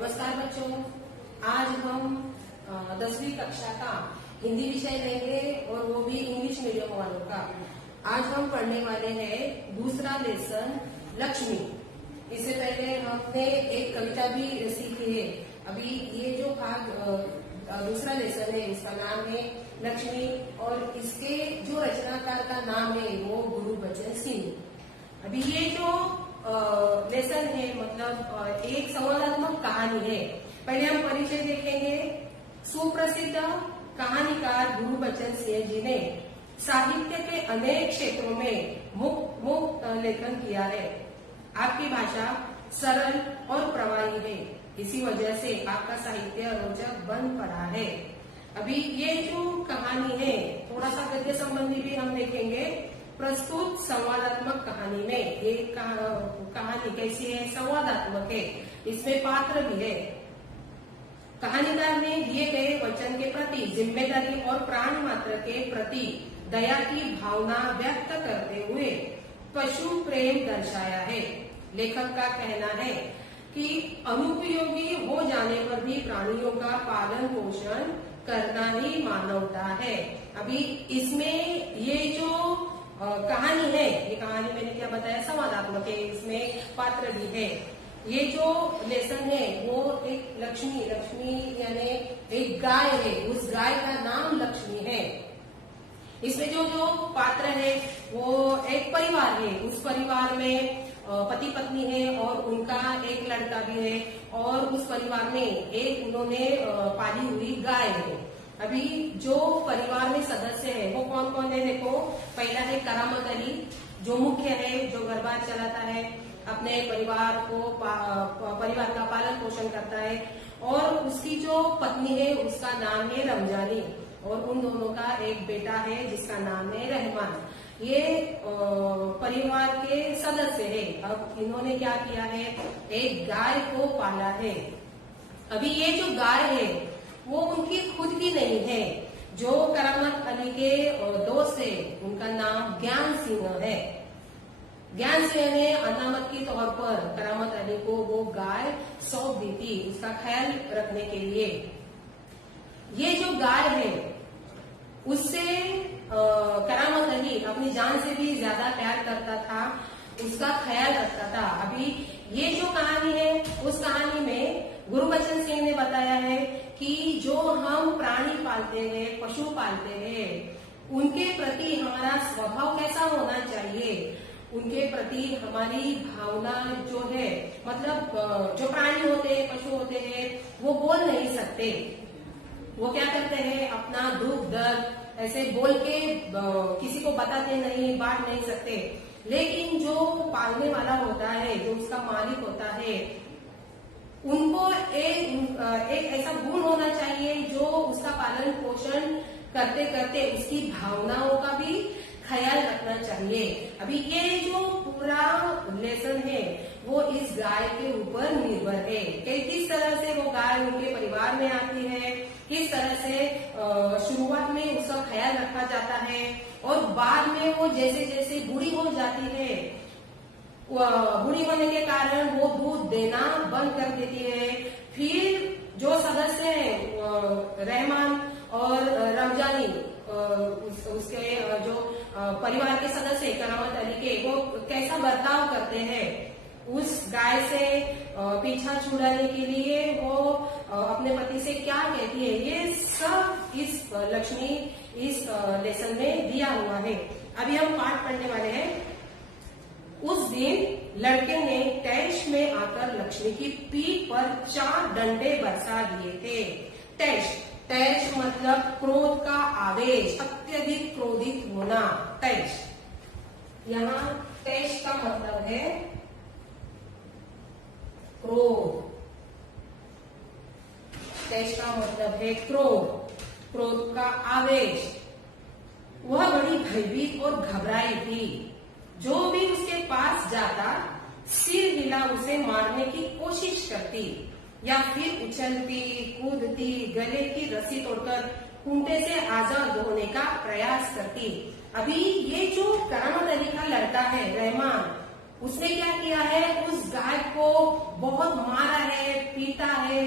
नमस्कार बच्चों, आज हम 10वीं कक्षा का हिंदी विषय लेंगे और वो भी इंग्लिश मीडियम वालों का। आज हम पढ़ने वाले हैं दूसरा लेसन लक्ष्मी। इससे पहले हमने एक कविता भी सीखी है। अभी ये जो भाग दूसरा लेसन है इसका नाम है लक्ष्मी और इसके जो रचनाकार का नाम है वो गुरुबचन सिंह। अभी ये जो लेसन है मतलब एक संवादात्मक कहानी है। पहले हम परिचय देखेंगे। सुप्रसिद्ध कहानीकार गुरुबचन सिंह जी ने साहित्य के अनेक क्षेत्रों में मुक्त लेखन किया है। आपकी भाषा सरल और प्रवाही है, इसी वजह से आपका साहित्य रोचक बन पड़ा है। अभी ये जो कहानी है थोड़ा सा गद्य संबंधी भी हम देखेंगे। प्रस्तुत संवादात्मक कहानी में ये कहानी कैसी है? संवादात्मक है, इसमें पात्र भी है। कहानीकार ने दिए गए वचन के प्रति जिम्मेदारी और प्राण मात्र के प्रति दया की भावना व्यक्त करते हुए पशु प्रेम दर्शाया है। लेखक का कहना है कि अनुपयोगी हो जाने पर भी प्राणियों का पालन पोषण करना ही मानवता है। अभी इसमें ये जो कहानी है, ये कहानी मैंने क्या बताया? संवादात्मक है, इसमें पात्र भी है। ये जो लेसन है वो एक लक्ष्मी यानी एक गाय है, उस गाय का नाम लक्ष्मी है। इसमें जो जो पात्र है वो एक परिवार है, उस परिवार में पति पत्नी है और उनका एक लड़का भी है और उस परिवार में एक उन्होंने पाली हुई गाय है। अभी जो परिवार में सदस्य है वो कौन कौन है? देखो, पहला है करामत अली जो मुख्य है, जो घर बार चलाता है, अपने परिवार को परिवार का पालन पोषण करता है। और उसकी जो पत्नी है उसका नाम है रमजानी और उन दोनों का एक बेटा है जिसका नाम है रहमान। ये परिवार के सदस्य है। अब इन्होंने क्या किया है? एक गाय को पाला है। अभी ये जो गाय है वो उनकी खुद की नहीं है। जो करामत अली के दोस्त है उनका नाम ज्ञान सिंह है। ज्ञान सिंह ने अनामत के तौर पर करामत अली को वो गाय सौंप दी थी उसका ख्याल रखने के लिए। ये जो गाय है उससे करामत अली अपनी जान से भी ज्यादा प्यार करता था, उसका ख्याल रखता था। अभी ये जो कहानी है उस कहानी में गुरुबचन सिंह ने बताया है कि जो हम प्राणी पालते हैं, पशु पालते हैं, उनके प्रति हमारा स्वभाव कैसा होना चाहिए, उनके प्रति हमारी भावना जो है, मतलब जो प्राणी होते हैं, पशु होते हैं, वो बोल नहीं सकते। वो क्या करते हैं? अपना दुख दर्द ऐसे बोल के किसी को बताते नहीं, बांट नहीं सकते। लेकिन जो पालने वाला होता है, जो उसका मालिक होता है, उनको एक ऐसा गुण होना चाहिए जो उसका पालन पोषण करते करते उसकी भावनाओं का भी ख्याल रखना चाहिए। अभी ये जो पूरा लेसन है वो इस गाय के ऊपर निर्भर है कि किस तरह से वो गाय उनके परिवार में आती है, किस तरह से शुरुआत में उसका ख्याल रखा जाता है और बाद में वो जैसे जैसे बूढ़ी हो जाती है, बूढ़ी होने के कारण वो दूध देना बंद कर देती है। फिर जो सदस्य है रहमान और रमजानी, उसके जो परिवार के सदस्य करामत अली के, वो कैसा बर्ताव करते हैं उस गाय से पीछा छुड़ाने के लिए, वो अपने पति से क्या कहती है, ये सब इस लक्ष्मी इस लेसन में दिया हुआ है। अभी हम पाठ पढ़ने वाले हैं। उस दिन लड़के ने टैश में आकर लक्ष्मी की पीठ पर 4 डंडे बरसा दिए थे। टैश मतलब क्रोध का आवेश, अत्यधिक क्रोधित होना, टैश। यहाँ टैश का मतलब है क्रोध। टैश का मतलब है क्रोध का आवेश। वह बड़ी भयभीत और घबराई थी। जो भी उसके पास जाता सिर हिला उसे मारने की कोशिश करती या फिर उछलती कूदती, गले की रस्सी तोड़कर खूंटे से आजाद होने का प्रयास करती। अभी ये जो करामत अली का लड़का है रहमान, उसने क्या किया है? उस गाय को बहुत मारा है, पीटा है,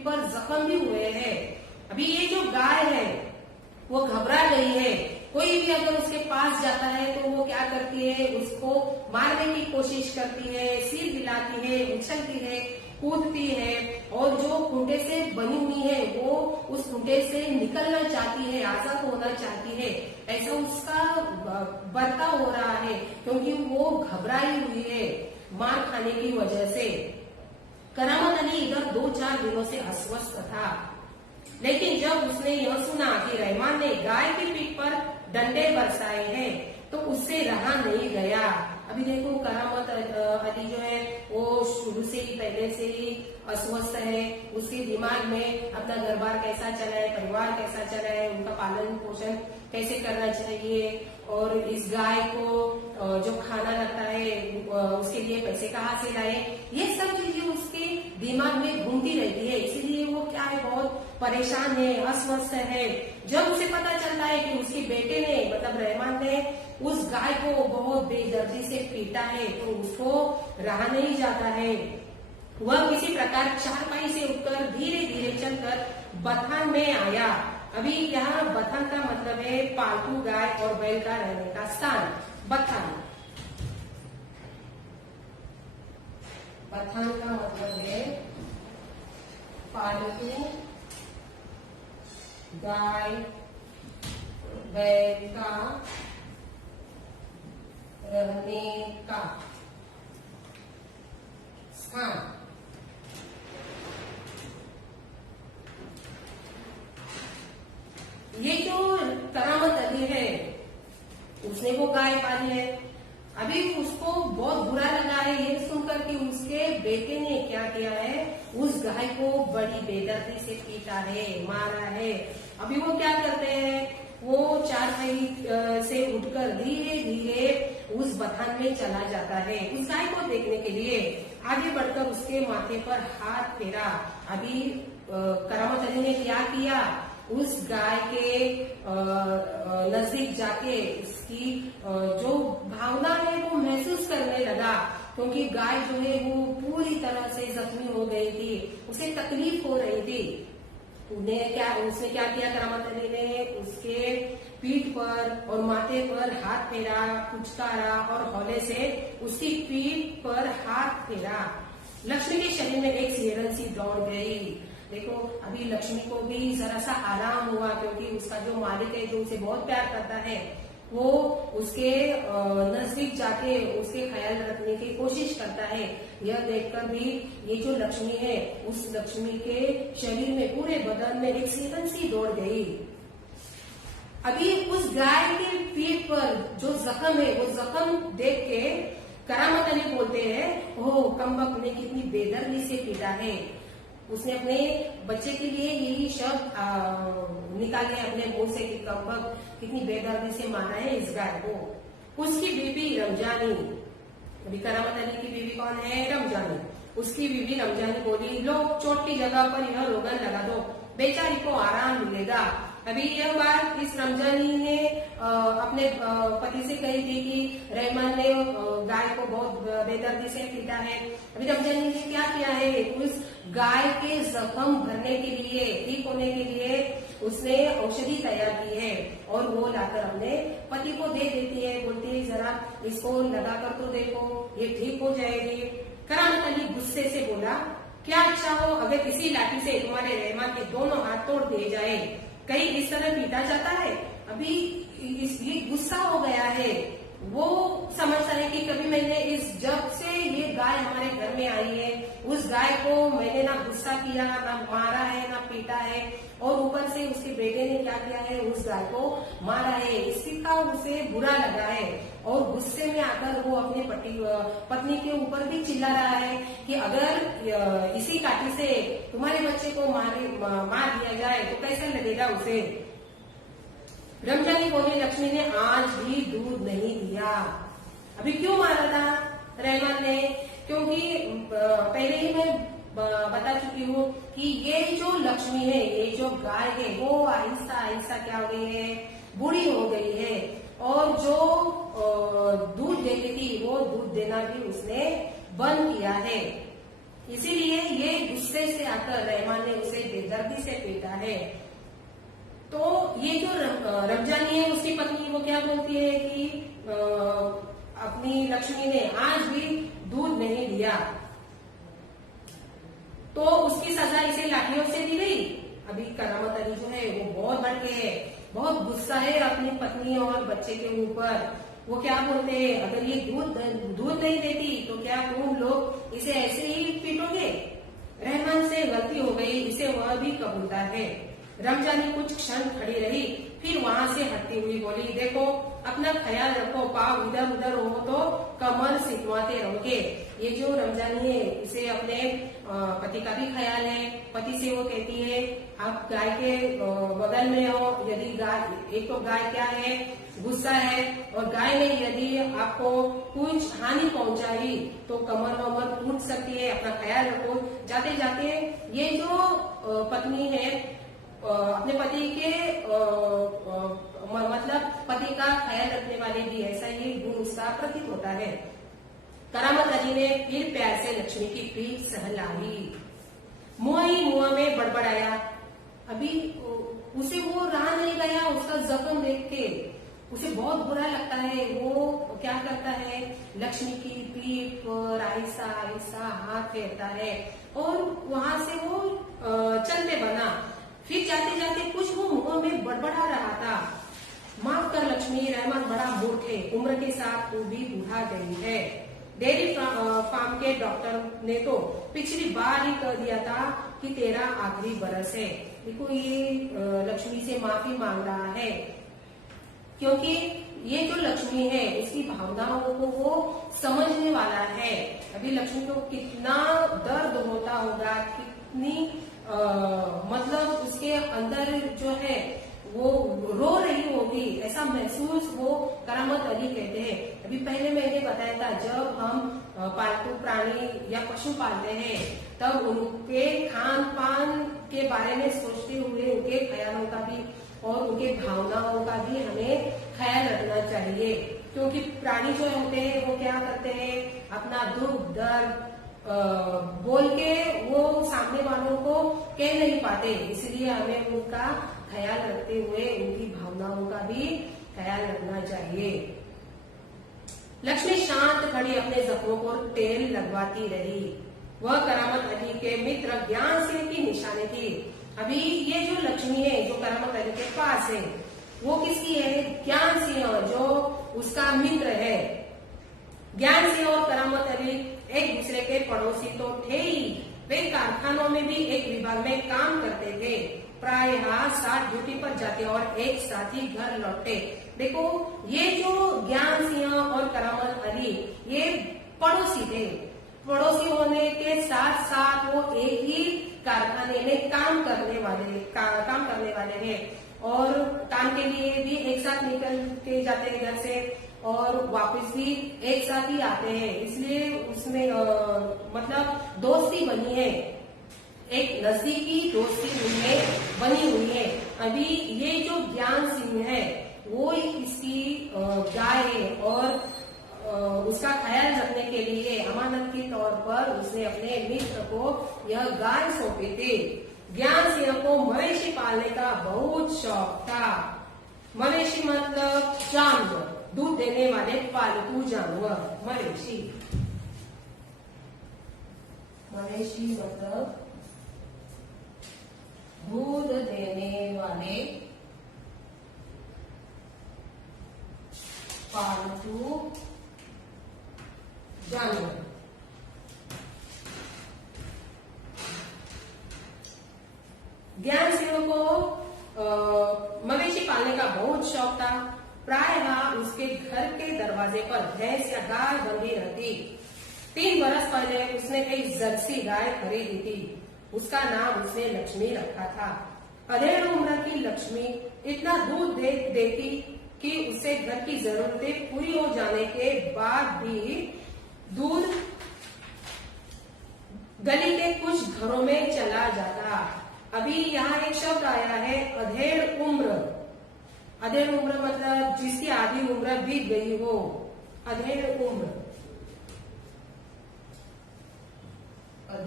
पीठ पर जख्म भी हुए हैं। अभी ये जो गाय है वो घबरा गई है। कोई भी अगर उसके पास जाता है तो वो क्या करती है, उसको मारने की कोशिश करती है, सिर हिलाती है, उछलती है, कूदती है और जो खूंटे से बनी हुई है वो उस खूंटे से निकलना चाहती है, आजाद होना चाहती है। ऐसा उसका बर्ताव हो रहा है क्योंकि वो घबराई हुई है मार खाने की वजह से। करामत अली इधर 2-4 दिनों से अस्वस्थ था, लेकिन जब उसने यह सुना कि रहमान ने गाय की पीठ पर डंडे बरसाए हैं तो उससे रहा नहीं गया। अभी देखो करामत अली जो है वो शुरू से ही पहले से ही अस्वस्थ है। उसके दिमाग में अपना घर बार कैसा चला है, परिवार कैसा चला है, उनका पालन पोषण कैसे करना चाहिए और इस गाय को जो खाना लगता है उसके लिए पैसे कहाँ से लाए, ये सब चीजें उसके दिमाग में घूमती रहती है। इसीलिए वो क्या है, बहुत परेशान है, अस्वस्थ है। जब उसे पता चलता है कि उसके बेटे ने मतलब रहमान ने उस गाय को बहुत बेदर्दी से पीटा है तो उसको रहा नहीं जाता है। वह किसी प्रकार चारपाई से उठकर धीरे धीरे चलकर बथान में आया। अभी यहाँ बथान का मतलब है पालतू गाय और बैल का रहने का स्थान, बथान। बथान का मतलब है पालतू गाय बैल का रहने का स्थान। ये जो करामत अली है उसने वो गाय पाली है। अभी उसको बहुत बुरा लगा है ये सुनकर कि उसके बेटे ने क्या किया है, उस गाय को बड़ी बेदर्दी से पीटा है, मारा है। अभी वो क्या करते हैं, वो चारपाई से उठकर धीरे धीरे उस बथान में चला जाता है उस गाय को देखने के लिए। आगे बढ़कर उसके माथे पर हाथ फेरा। अभी करामत अली ने क्या किया, उस गाय के नजदीक जाके उसकी जो भावना है वो महसूस करने लगा, क्योंकि गाय जो है वो पूरी तरह से जख्मी हो गई थी, उसे तकलीफ हो रही थी। उसने क्या किया, करामत अली ने उसके पीठ पर और माथे पर हाथ फेरा, पुचकारा और हौले से उसकी पीठ पर हाथ फेरा। लक्ष्मी के शरीर में एक सिहरन सी दौड़ गई। देखो अभी लक्ष्मी को भी जरा सा आराम हुआ, क्योंकि उसका जो मालिक है जो उसे बहुत प्यार करता है वो उसके नजदीक जाके उसके ख्याल रखने की कोशिश करता है। यह देखकर भी ये जो लक्ष्मी है उस लक्ष्मी के शरीर में, पूरे बदन में एक सिहरन सी दौड़ गई। अभी उस गाय के पीठ पर जो जख्म है वो जख्म देख के करामत अली बोलते हैं, ओह कमबख्त ने कितनी बेदर्दी से पीटा है। उसने अपने बच्चे के लिए यही शब्द निकाले अपने मुंह से कि कमबख्त कितनी बेदर्दी से मारा है इस गाय को। उसकी बीबी रमजानी, अभी करामत अली की बीबी कौन है, रमजानी। उसकी बीबी रमजानी बोली, लो चोट की जगह पर यह रोगन लगा दो, बेचारी को आराम मिलेगा। अभी यह बात इस रमजानी ने अपने पति से कही थी कि रहमान ने गाय को बहुत बेदर्दी से पीटा है। अभी रमजानी ने क्या किया है, उस गाय के जख्म भरने के लिए, ठीक होने के लिए उसने औषधि तैयार की है और वो लाकर अपने पति को दे देती है। बोलती है जरा इसको लगाकर तो देखो, ये ठीक हो जाएगी। करामत अली गुस्से से बोला, क्या अच्छा हो अगर किसी लाठी से तुम्हारे रहमान के दोनों हाथ तोड़ दिए जाए, कहीं इस तरह पीटा जाता है। अभी ये गुस्सा हो गया है, वो समझता है कि कभी मैंने जब से ये गाय हमारे घर में आई है उस गाय को मैंने ना गुस्सा किया, ना मारा है, ना पीटा है, और ऊपर से उसके बेटे ने क्या किया है, उस गाय को मारा है। इसका उसे बुरा लगा है और गुस्से में आकर वो अपने पत्नी के ऊपर भी चिल्ला रहा है कि अगर इसी काठी से तुम्हारे बच्चे को मार दिया जाए तो कैसा लगेगा उसे। रमजानी बोली, लक्ष्मी ने आज भी दूध नहीं दिया। अभी क्यों मारा था रहमान ने, क्योंकि पहले ही मैं बता चुकी हूँ कि ये जो लक्ष्मी है, ये जो गाय है वो आहिस्ता आहिस्ता क्या हो गई है, बूढ़ी हो गई है और जो दूध देती थी वो दूध देना भी उसने बंद किया है। इसीलिए ये गुस्से से आकर रहमान ने उसे बेदर्दी से पीटा है। तो ये जो रमजानी है उसकी पत्नी वो क्या बोलती है कि अपनी लक्ष्मी ने आज भी दूध नहीं दिया, तो उसकी सजा इसे लाठियों से दी गई। अभी करामत अली जो है वो बहुत भड़के है, बहुत गुस्सा है अपनी पत्नी और बच्चे के ऊपर। वो क्या बोलते हैं, अगर ये दूध नहीं देती तो क्या तुम लोग इसे ऐसे ही पीटोगे? रहमान से गलती हो गई, इसे वह भी कबूलता है। रमजानी कुछ क्षण खड़ी रही, फिर वहां से हटती हुई बोली, देखो अपना ख्याल रखो, पाव इधर उधर हो तो कमर सिकवाते रहोगे। ये जो रमजानी है इसे अपने पति का भी ख्याल है। पति से वो कहती है, आप गाय के बगल में हो, यदि गाय, एक तो गाय क्या है, गुस्सा है, और गाय ने यदि आपको कुछ हानि पहुंचाई तो कमर वमर टूट सकती है, अपना ख्याल रखो। जाते जाते ये जो पत्नी है अपने पति के मतलब पति का ख्याल रखने वाले भी, ऐसा ये गुण उसका प्रतीक होता है। करामत अली ने फिर प्यार से लक्ष्मी की पीठ सहलाई, मुंह ही मुंह में बड़बड़ाया। अभी उसे वो रहा नहीं गया, उसका जख्म देख के उसे बहुत बुरा लगता है। वो क्या करता है, लक्ष्मी की पीठ पर आहिस्ता आहिस्ता हाथ फेरता है और वहां से वो चलते बना। फिर जाते जाते कुछ वो मुंह में बड़बड़ा रहा था, माफ कर लक्ष्मी, रहमान बड़ा मूर्ख है, उम्र के साथ वो भी बूढ़ा गई है। डेयरी फार्म के डॉक्टर ने तो पिछली बार ही कह दिया था कि तेरा आखिरी बरस है। देखो ये लक्ष्मी से माफी मांग रहा है, क्योंकि ये जो लक्ष्मी है उसकी भावनाओं को वो समझने वाला है। अभी लक्ष्मी को कितना दर्द होता होगा, कितनी मतलब उसके अंदर जो है वो रो रही होगी, ऐसा महसूस वो करामत अली कहते हैं। अभी पहले मैंने बताया था, जब हम पालतू प्राणी या पशु पालते हैं तब उनके खान पान के बारे में सोचते हुए उनके ख्यालों का भी और उनके भावनाओं का भी हमें ख्याल रखना चाहिए। क्योंकि प्राणी जो होते हैं वो क्या करते हैं, अपना दुख दर्द बोल के वो सामने वालों को कह नहीं पाते, इसलिए हमें उनका ख्याल रखते हुए उनकी भावनाओं का भी ख्याल रखना चाहिए। लक्ष्मी शांत खड़ी अपने जख्मों को तेल लगवाती रही। वह करामत अली के मित्र ज्ञान सिंह की निशानी थी। अभी ये जो लक्ष्मी है जो करामत अली के पास है वो किसकी है, ज्ञान सिंह जो उसका मित्र है। ज्ञान सिंह और करामत अली एक दूसरे के पड़ोसी तो थे ही, वे कारखानों में भी एक विभाग में काम करते थे। प्रायः साथ ड्यूटी पर जाते और एक साथ ही घर लौटते। देखो ये जो ज्ञान सिंह और करामत अली ये पड़ोसी थे, पड़ोसी होने के साथ साथ वो एक ही कारखाने में काम करने वाले हैं और काम के लिए भी एक साथ निकल के जाते हैं घर से और वापस भी एक साथ ही आते हैं। इसलिए उसमें मतलब दोस्ती बनी है, एक नजदीकी दोस्ती उनमें बनी हुई है। अभी ये जो ज्ञान सिंह है वो इसकी गाय है और उसका ख्याल रखने के लिए अमानत के तौर पर उसने अपने मित्र को यह गाय सौंपी थी। ज्ञान सिंह को मवेशी पालने का बहुत शौक था। मवेशी मतलब जानवर, दूध देने वाले पालतू जानवर, मवेशी। मवेशी मतलब दूध देने वाले पालतू जानवर। ज्ञान सिंह को मवेशी पालने का बहुत शौक था। प्रायः उसके घर के दरवाजे पर भैंस या गाय बंधी रहती। 3 बरस पहले उसने एक जर्सी गाय खरीदी थी। उसका नाम उसने लक्ष्मी रखा था। अधेड़ उम्र की लक्ष्मी इतना दूध देती कि उससे घर की जरूरतें पूरी हो जाने के बाद भी दूध गली के कुछ घरों में चला जाता। अभी यहाँ एक शब्द आया है अधेड़ उम्र। अधेड़ उम्र मतलब जिसकी आधी उम्र बीत गई हो, अधेड़ उम्र।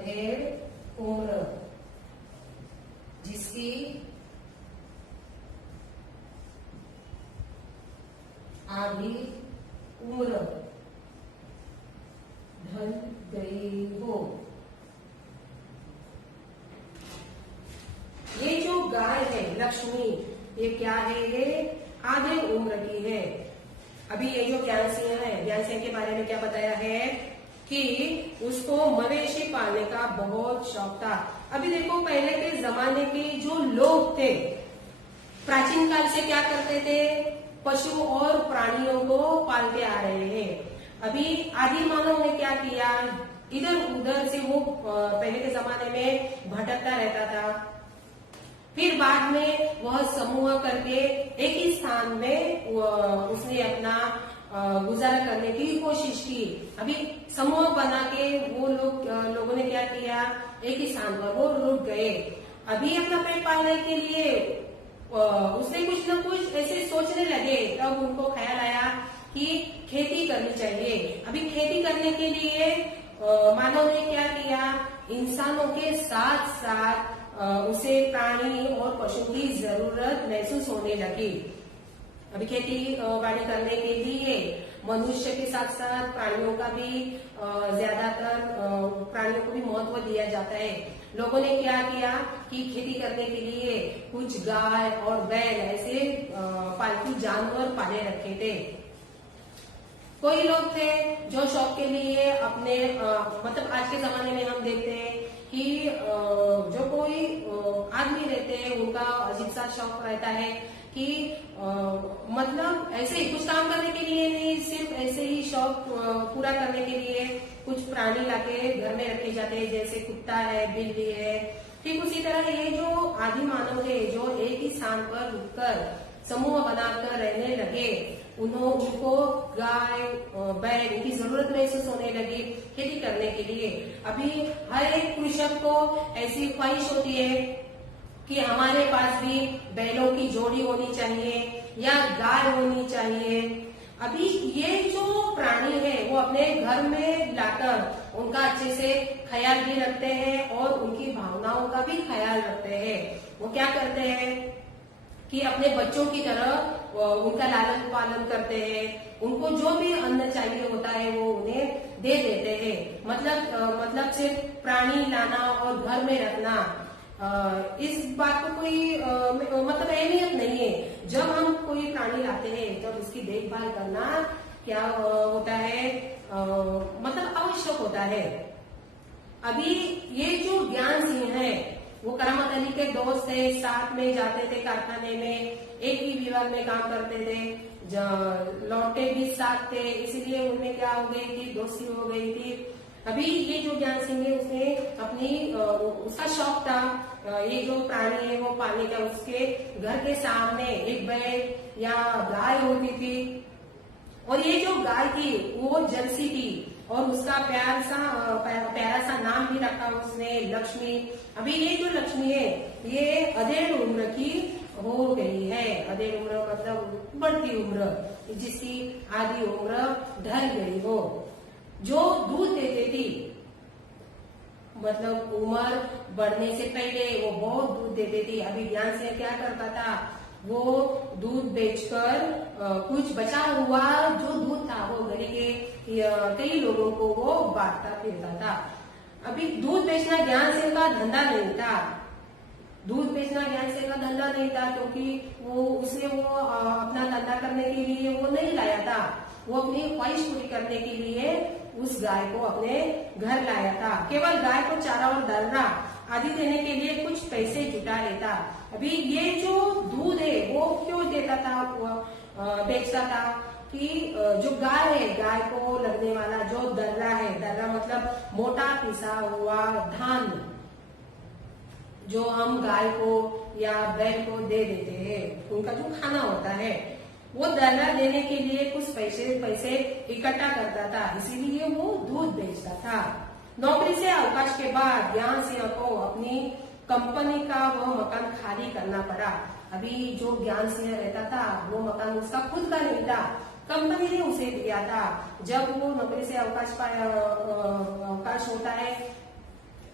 अधेड़ उम्र, जिसकी आधी उम्र ढल गई हो। ये जो गाय है लक्ष्मी, ये क्या है? ये आधे उम्र की है। अभी ये जो ज्ञान सिंह है, ज्ञान सिंह के बारे में क्या बताया है कि उसको मवेशी पालने का बहुत शौक था। अभी देखो, पहले के जमाने के जो लोग थे, प्राचीन काल से क्या करते थे? पशु और प्राणियों को पालते आ रहे हैं। अभी आदि मानव ने क्या किया? इधर उधर से वो पहले के जमाने में भटकता रहता था। फिर बाद में वह समूह करके एक ही स्थान में उसने अपना गुजारा करने की कोशिश की। अभी समूह बना के वो लोगों ने क्या किया? एक ही स्थान पर वो रुक गए। अभी अपना पेट पालने के लिए उसने कुछ न कुछ ऐसे सोचने लगे, तब उनको ख्याल आया कि खेती करनी चाहिए। अभी खेती करने के लिए मानव ने क्या किया? इंसानों के साथ साथ उसे प्राणी और पशु की जरूरत महसूस होने लगी। अभी खेती बाड़ी करने के लिए मनुष्य के साथ साथ प्राणियों का भी ज्यादातर प्राणियों को भी महत्व दिया जाता है। लोगों ने क्या किया कि खेती करने के लिए कुछ गाय और बैल ऐसे पालतू जानवर पाले रखे थे। कोई लोग थे जो शौक के लिए अपने मतलब आज के जमाने में हम देखते हैं कि जो कोई आदमी रहते हैं, उनका अजीब सा शौक रहता है कि मतलब ऐसे ही कुछ काम करने के लिए नहीं, सिर्फ ऐसे ही शौक पूरा करने के लिए कुछ प्राणी लाके घर में रखे जाते हैं, जैसे कुत्ता है, बिल्ली है। ठीक उसी तरह ये जो आदि मानव है, जो एक ही स्थान पर रुककर समूह बनाकर रहने लगे, उनको गाय बैल की जरूरत महसूस होने लगी खेती करने के लिए। अभी हर एक कृषक को ऐसी ख्वाहिश होती है कि हमारे पास भी बैलों की जोड़ी होनी चाहिए या गाय होनी चाहिए। अभी ये जो प्राणी है वो अपने घर में लाकर उनका अच्छे से ख्याल भी रखते हैं और उनकी भावनाओं का भी ख्याल रखते हैं। वो क्या करते हैं कि अपने बच्चों की तरह उनका लालन पालन करते हैं। उनको जो भी अन्न चाहिए होता है वो उन्हें दे देते हैं। मतलब सिर्फ प्राणी लाना और घर में रखना, इस बात को कोई मतलब अहमियत नहीं है। जब हम कोई प्राणी लाते हैं तब उसकी देखभाल करना क्या होता है, मतलब आवश्यक होता है। अभी ये जो ज्ञान सिंह है वो करामत अली के दोस्त थे, साथ में जाते थे कारखाने में, एक ही विभाग में काम करते थे, लौटे भी साथ थे, इसीलिए उनमें क्या हो गई थी? दोस्ती हो गई थी। अभी ये जो ज्ञान सिंह है उसने अपनी उसका शौक था ये जो प्राणी है वो पालने का। उसके घर के सामने एक बैल या गाय होती थी और ये जो गाय थी वो जर्सी थी और उसका प्यारा सा नाम भी रखा उसने, लक्ष्मी। अभी ये जो लक्ष्मी है ये अधेड़ उम्र की हो गई है। अधेड़ उम्र मतलब बढ़ती उम्र, जिसकी आधी उम्र ढल गई हो। जो दूध देती थी, मतलब उम्र बढ़ने से पहले वो बहुत दूध देती थी। अभी ज्ञान से क्या करता था? वो दूध बेचकर कुछ बचा हुआ जो दूध था वो गली के कई लोगों को वो बांटता फिरता था। अभी दूध बेचना ज्ञान सिंह का धंधा नहीं था। दूध बेचना ज्ञान सिंह का धंधा नहीं था क्योंकि उसे अपना धंधा करने के लिए वो नहीं लाया था। वो अपनी ख्वाहिश पूरी करने के लिए उस गाय को अपने घर लाया था। केवल गाय को चारा और दाना आदि देने के लिए कुछ पैसे जुटा लेता। अभी ये जो दूध है वो क्यों देता था, बेचता था कि जो गाय है, गाय को लगने वाला जो दर्रा है, दर्रा मतलब मोटा पिसा हुआ धान, जो हम गाय को या बैल को दे देते हैं, उनका जो खाना होता है, वो दर्रा देने के लिए कुछ पैसे इकट्ठा करता था, इसीलिए वो दूध बेचता था। नौकरी से अवकाश के बाद ज्ञान सिंह को अपनी कंपनी का वह मकान खाली करना पड़ा। अभी जो ज्ञान सिंह रहता था वो मकान उसका खुद का नहीं था, कंपनी ने उसे दिया था। जब वो नौकरी से अवकाश होता है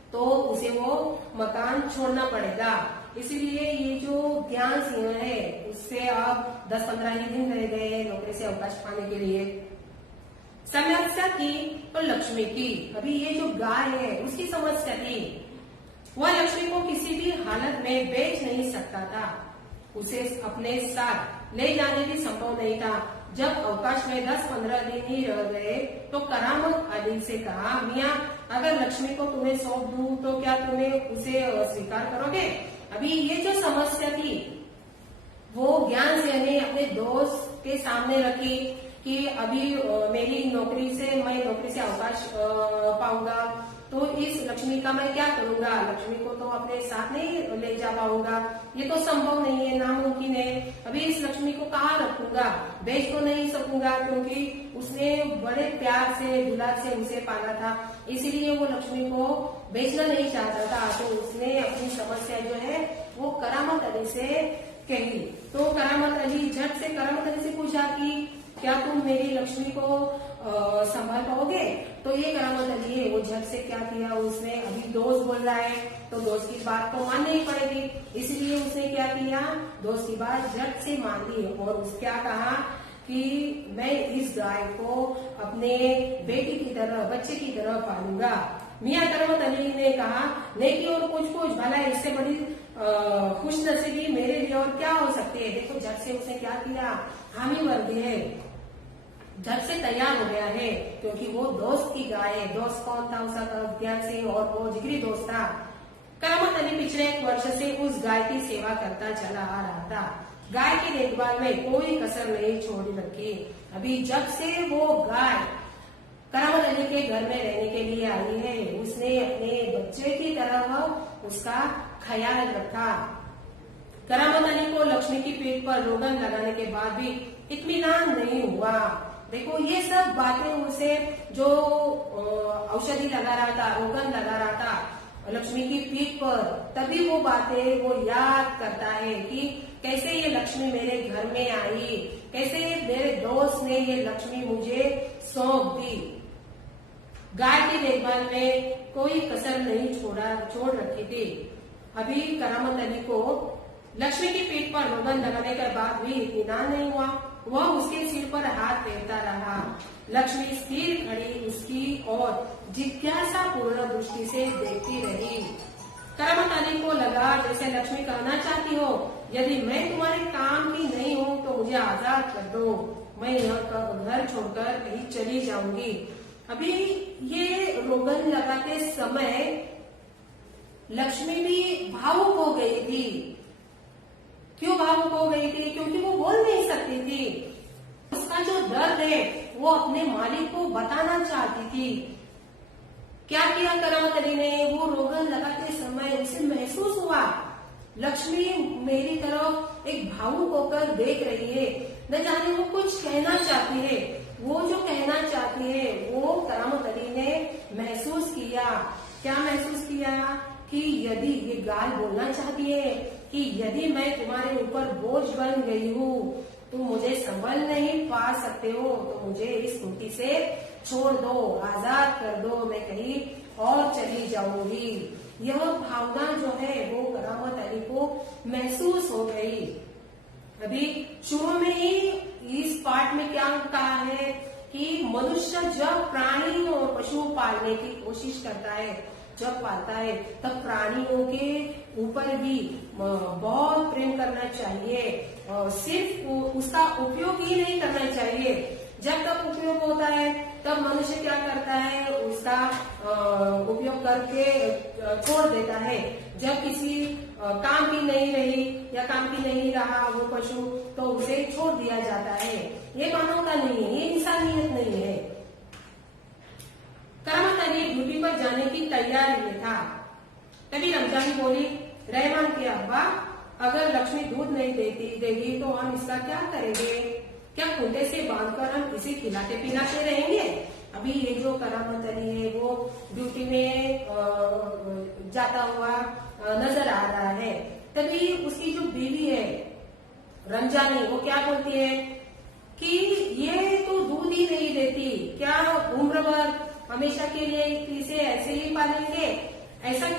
तो उसे वो मकान छोड़ना पड़ेगा। इसीलिए ये जो ज्ञान सिंह है उससे आप 10-15 ही दिन रह गए नौकरी से अवकाश पाने के लिए। समस्या थी तो लक्ष्मी की। अभी ये जो गाय है उसकी समस्या थी, वह लक्ष्मी को किसी भी हालत में बेच नहीं सकता था, उसे अपने साथ ले जाने भी संभव नहीं था। जब अवकाश में 10-15 दिन ही रह गए तो करामत अली से कहा, मियाँ अगर लक्ष्मी को तुम्हें सौंप दूं तो क्या तुम्हें उसे स्वीकार करोगे? अभी ये जो समस्या थी वो ज्ञान सिंह ने अपने दोस्त के सामने रखी कि अभी मेरी नौकरी से मैं नौकरी से अवकाश पाऊंगा तो इस लक्ष्मी का मैं क्या करूंगा? लक्ष्मी को तो अपने साथ नहीं ले जा पाऊंगा, ये तो संभव नहीं है, नामुमकिन है। अभी इस लक्ष्मी को कहाँ रखूंगा? बेच तो नहीं सकूंगा क्योंकि उसने बड़े प्यार से दुलार से उसे पाला था, इसीलिए वो लक्ष्मी को बेचना नहीं चाहता था। तो उसने अपनी समस्या जो है वो करामत अली से कही। तो करामत अली झट से करामत अली से पूछा कि क्या तुम मेरी लक्ष्मी को संभाल पाओगे? तो ये करामत अली है वो झट से क्या किया, उसने अभी दोस्त बोल रहा है तो दोस्त की बात तो माननी ही पड़ेगी, इसलिए उसने क्या किया, दोस्त की बात झट से मान ली और उसने क्या कहा कि मैं इस गाय को अपने बेटी की तरह बच्चे की तरह पालूंगा। मियाँ करामत अली ने कहा, नेकी और कुछ भला इससे बड़ी खुश नसीबी मेरे लिए और क्या हो सकती है? देखो झट से उसने क्या किया, हामी भर दी है, झट से तैयार हो गया है क्योंकि वो दोस्त की गाय है। दोस्त कौन था? उसका ज्ञान सिंह और वो जिगरी दोस्त था। करामत अली पिछले 1 वर्ष से उस गाय की सेवा करता चला आ रहा था, गाय की देखभाल में कोई कसर नहीं छोड़ रखी। अभी जब से वो गाय करामत अली के घर में रहने के लिए आई है उसने अपने बच्चे की तरह उसका ख्याल रखा। करामत अली को लक्ष्मी की पीठ पर रोगन लगाने के बाद भी इत्मीनान नहीं हुआ। देखो ये सब बातें उसे जो औषधि लगा रहा था, रोगन लगा रहा था लक्ष्मी की पीठ पर, तभी वो बातें वो याद करता है कि कैसे ये लक्ष्मी मेरे घर में आई, कैसे मेरे दोस्त ने ये लक्ष्मी मुझे सौंप दी। गाय की देखभाल में कोई कसर नहीं छोड़ रखी थी। अभी करामत अली को लक्ष्मी की पीठ पर रोगन लगाने के बाद भी इत्मीनान नहीं हुआ। वह उसके सिर पर हाथ फेरता रहा। लक्ष्मी स्थिर खड़ी उसकी और जिज्ञासा पूर्ण दृष्टि से देखती रही। करामत अली को लगा जैसे लक्ष्मी कहना चाहती हो, यदि मैं तुम्हारे काम की नहीं हूँ तो मुझे आजाद कर दो, मैं यह घर छोड़कर कहीं चली जाऊंगी। अभी ये रोगन लगाते समय लक्ष्मी भी भावुक हो गई थी। क्यों भावुक हो गई थी? क्योंकि वो बोल नहीं सकती थी। उसका जो दर्द है वो अपने मालिक को बताना चाहती थी। क्या किया करामत अली ने? वो रोगन लगाते समय उसे महसूस हुआ लक्ष्मी मेरी तरफ एक भावुक होकर देख रही है, न जाने वो कुछ कहना चाहती है। वो जो कहना चाहती है वो करामत अली ने महसूस किया। क्या महसूस किया? कि यदि ये गाय बोलना चाहती है कि यदि मैं तुम्हारे ऊपर बोझ बन गई हूँ, तुम मुझे संभल नहीं पा सकते हो, तो मुझे इस कुटी से छोड़ दो, आजाद कर दो, मैं कहीं और चली जाऊंगी। यह भावना जो है वो करामत अली को महसूस हो गई। अभी शुरू में ही इस पाठ में क्या कहा है कि मनुष्य जब प्राणी और पशु पालने की कोशिश करता है, जब पालता है, तब प्राणियों के ऊपर भी बहुत प्रेम करना चाहिए और सिर्फ उसका उपयोग ही नहीं करना चाहिए। जब तक उपयोग होता है तब मनुष्य क्या करता है, उसका उपयोग करके छोड़ देता है। जब किसी काम की नहीं रही या काम की नहीं रहा वो पशु, तो उसे छोड़ दिया जाता है। ये मानवता नहीं है, ये इंसानियत नहीं है। करामत अली ड्यूटी पर जाने की तैयारी में था। तभी रमजानी बोली, रहमान के अब्बा, अगर लक्ष्मी दूध नहीं देगी तो हम इसका क्या करेंगे? क्या खूंटे से बांधकर हम इसे खिलाते पिलाते रहेंगे? अभी ये जो करामत अली है वो ड्यूटी में जाता हुआ नजर आ रहा है। तभी उसकी जो बीवी है रमजानी, वो क्या बोलती है कि ये तो दूध ही नहीं देती, क्या उम्र भर हमेशा के लिए इसे ऐसे ही पालेंगे? ऐसा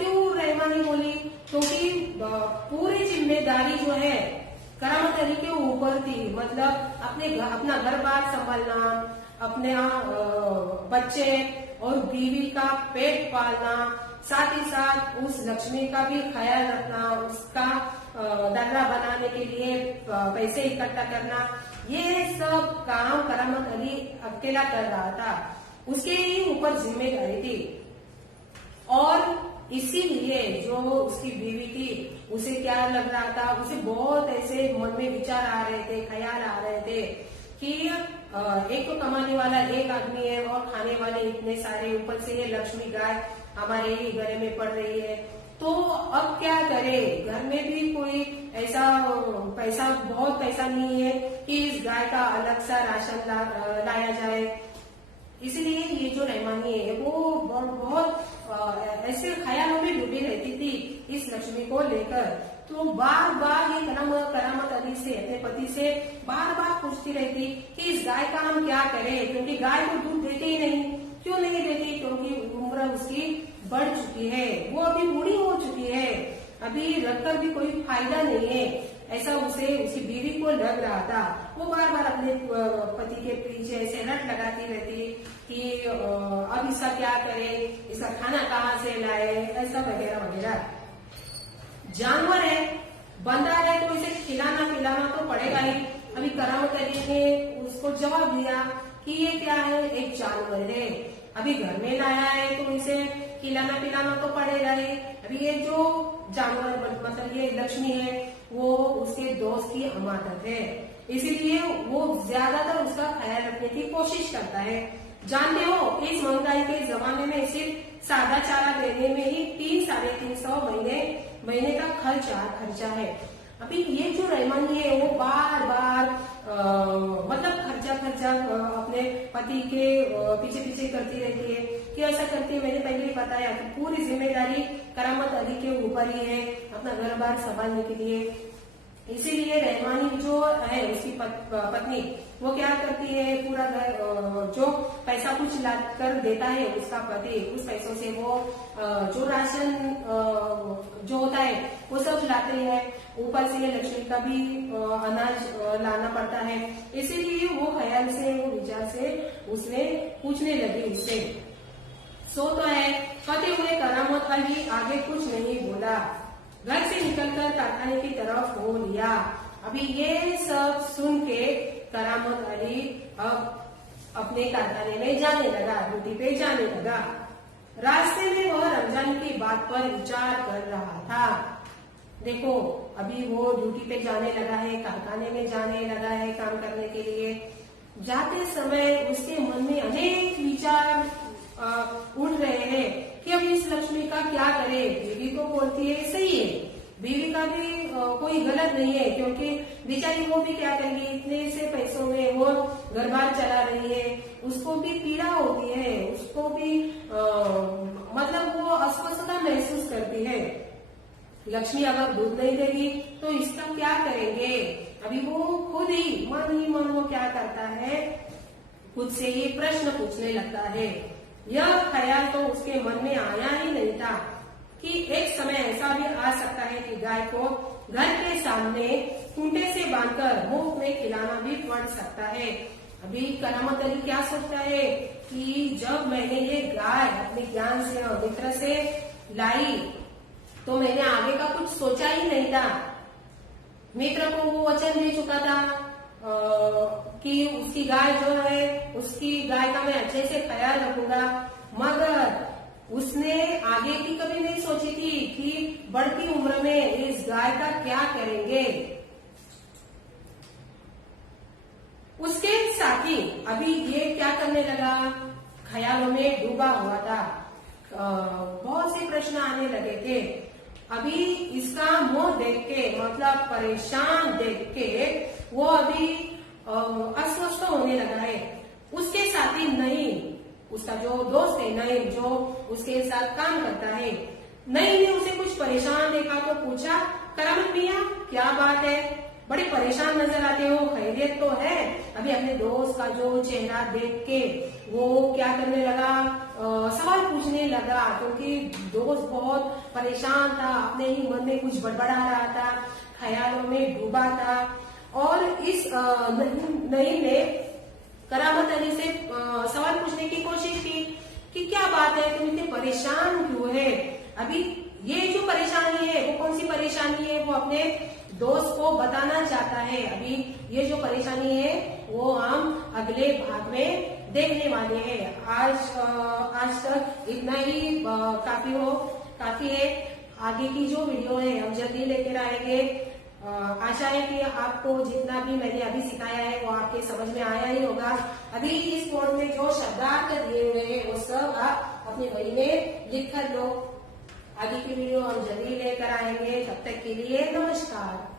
पूरी जिम्मेदारी जो है करामत अली के ऊपर थी। मतलब अपना घर बार संभालना, अपने बच्चे और बीवी का पेट पालना, साथ ही साथ उस लक्ष्मी का भी ख्याल रखना, उसका दर्रा बनाने के लिए पैसे इकट्ठा करना, ये सब काम करामत अली अकेला कर रहा था। उसके ही ऊपर जिम्मेदारी थी। और इसीलिए जो उसकी बीवी थी उसे क्या लग रहा था, उसे बहुत ऐसे मन में विचार आ रहे थे, ख्याल आ रहे थे कि एक तो कमाने वाला एक आदमी है और खाने वाले इतने सारे, ऊपर से ये लक्ष्मी गाय हमारे ही गले में पड़ रही है, तो अब क्या करे। घर में भी कोई ऐसा बहुत पैसा नहीं है कि इस गाय का अलग सा राशन लाया जाए। इसलिए ये जो रहमानी है वो बहुत ऐसे ख्यालों में डूबी रहती थी इस लक्ष्मी को लेकर। तो बार बार ये करामत अली से, अपने पति से बार बार पूछती रहती कि इस गाय का हम क्या करें, क्योंकि गाय को दूध देते ही नहीं। क्यों नहीं देती? क्योंकि उम्र उसकी बढ़ चुकी है, वो अभी बूढ़ी हो चुकी है, अभी रखकर भी कोई फायदा नहीं है, ऐसा उसे उसकी बीवी को लग रहा था। वो बार बार अपने पति के पीछे ऐसे रट लगाती रहती कि अब इसका क्या करे, इसका खाना कहाँ से लाए, ऐसा वगैरह वगैरह। जानवर है, बंदा है, तो इसे खिलाना पिलाना तो पड़ेगा ही। अभी करामत अली ने उसको जवाब दिया कि ये क्या है, एक जानवर है, अभी घर में लाया है तो इसे खिलाना पिलाना तो पड़ेगा ही। अभी ये जो जानवर मतलब ये लक्ष्मी है वो उसके दोस्त की अमानत है, इसीलिए वो ज्यादातर उसका ख्याल रखने की कोशिश करता है। जानते हो इस महंगाई के जमाने में सिर्फ सादा चारा देने में ही 300-350 महीने का खर्चा है। अभी ये जो रहमानी है वो बार बार मतलब खर्चा अपने पति के पीछे करती रहती है। कि ऐसा करती है, मैंने पहले ही बताया कि पूरी जिम्मेदारी करामत अली के ऊपर ही है अपना घर बार संभालने के लिए। इसीलिए रहमानी जो है उसकी पत्नी वो क्या करती है, पूरा घर जो पैसा कुछ ला कर देता है उसका पति, उस पैसों से वो जो राशन जो होता है वो सब लाते हैं। ऊपर से लक्ष्मी का भी अनाज लाना पड़ता है। इसीलिए वो ख्याल से, वो विचार से उसने पूछने लगी उससे। सो तो है, कहते हुए करामत अली आगे कुछ नहीं बोला, घर से निकलकर कारखाने की तरफ हो लिया। अभी ये सब सुन के करामत अली अब अपने कारखाने में जाने लगा, ड्यूटी पे जाने लगा। रास्ते में वह रमजान की बात पर विचार कर रहा था। देखो अभी वो ड्यूटी पे जाने लगा है, कारखाने में जाने लगा है काम करने के लिए। जाते समय उसके मन में अनेक विचार उठ रहे हैं कि अब इस लक्ष्मी का क्या करे। बीवी को बोलती है सही है, बीवी का भी कोई गलत नहीं है, क्योंकि बेचारी वो भी क्या करेंगी, इतने से पैसों में वो घर बार चला रही है, उसको भी पीड़ा होती है, उसको भी मतलब वो अस्वस्थता महसूस करती है। लक्ष्मी अगर दूध नहीं देगी तो इसका क्या करेंगे। अभी वो खुद ही मन वो क्या करता है, खुद से ही प्रश्न पूछने लगता है। यह ख्याल तो उसके मन में आया ही नहीं था कि एक समय ऐसा भी आ सकता है कि गाय को घर के सामने खूंटे से बांधकर मुफ्त में खिलाना भी पड़ सकता है। अभी करामत अली क्या सोचता है कि जब मैंने ये गाय अपने ज्ञान से और मित्र से लाई तो मैंने आगे का कुछ सोचा ही नहीं था। मित्र को वो वचन दे चुका था कि उसकी गाय जो है, उसकी गाय का मैं अच्छे से ख्याल रखूंगा, मगर उसने आगे की कभी नहीं सोची थी कि बढ़ती उम्र में इस गाय का क्या करेंगे। उसके साथी अभी ये क्या करने लगा, ख्यालों में डूबा हुआ था। बहुत से प्रश्न आने लगे थे। अभी इसका मुंह देख के, मतलब परेशान देख के वो अभी अस्वस्थ होने लगा है। उसके साथी नहीं, उसका जो दोस्त है नईम, जो उसके साथ काम करता है, नईम ने उसे कुछ परेशान देखा तो पूछा, करामत मियां क्या बात है, बड़े परेशान नजर आते हो, खैरियत तो है। अभी अपने दोस्त का जो चेहरा देख के वो क्या करने लगा, सवाल पूछने लगा, क्योंकि दोस्त बहुत परेशान था, अपने ही मन में कुछ बड़बड़ा रहा था, ख्यालों में डूबा था। और इस नईम ने करामत अली से सवाल पूछने की कोशिश की कि क्या बात है, तुम इतने परेशान क्यों है? अभी ये जो परेशानी है वो कौन सी परेशानी है, वो अपने दोस्त को बताना चाहता है। अभी ये जो परेशानी है वो हम अगले भाग में देखने वाले हैं। आज तक इतना ही काफी है। आगे की जो वीडियो है हम जल्दी लेकर आएंगे। आशा है कि आपको जितना भी मैंने अभी सिखाया है वो आपके समझ में आया ही होगा। अभी इस बोर्ड में जो शब्दार्थ दिए हुए हैं वो सब आप अपने बही में लिख कर लो। आगे की वीडियो हम जल्दी लेकर आएंगे। तब तक के लिए नमस्कार।